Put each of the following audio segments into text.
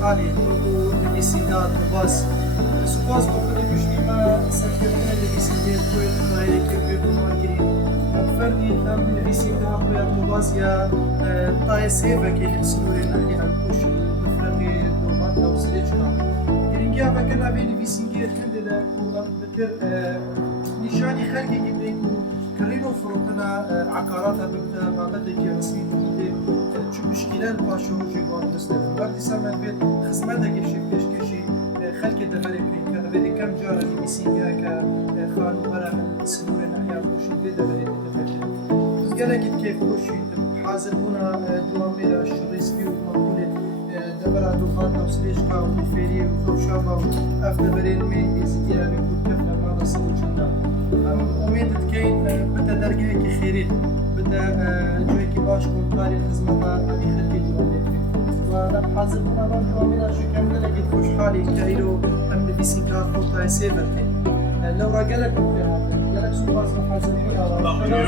خوشحالی بردو نویسیدات و باز سپاس بکنه گشتیما سرکردن نویسیدات کوید دایره که بیرون ماگیری فردی هم نویسیدات باید مبازیا تای سیفه که نفسنور نحی هنکوش بفرقی دوبات او سریچنا گرینگی هم بکرنا بی نویسیدات هنده ده بکر نشانی خلقی گیده كرينو فروتنا عقاراتها ببدا ما بدا كيرسين شو مشكلة باشو جيبان مستقبل بعد سامع بيت خدمتها كشي بيش كشي خلك دفرق كان بدي كم جارة اللي بيسيجا كخانو برا من سنور نحيا خوش بيدا بدي دفرق قال لك كيف خوشي حاضر هنا جوامير الشريس فيه ومقولة دبرا دوخان وسريشكا وفيري وخوشابا وأفضل برين مين يزيدها بيكون كفنا ما نصور جندا امید دکین بده درگه کی خیری بده جوی کی باش کنتاری خدمت علی خدمتی جوانی و انا حاضر بنا من جوامينا شو كامل لقيت خوشحالي كايرو ام نفسي كافو تاي سيفر كين لو راجلك قالك سوبر حاضر بنا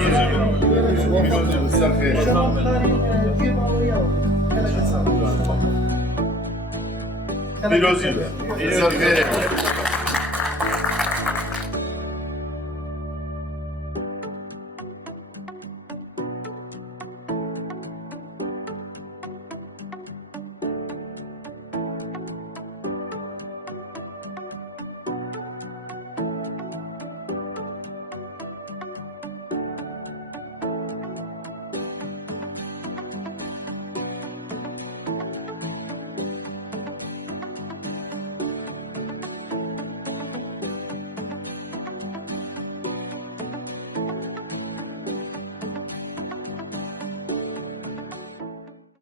شباب خاري جيبا وياه قالك صار پیروزی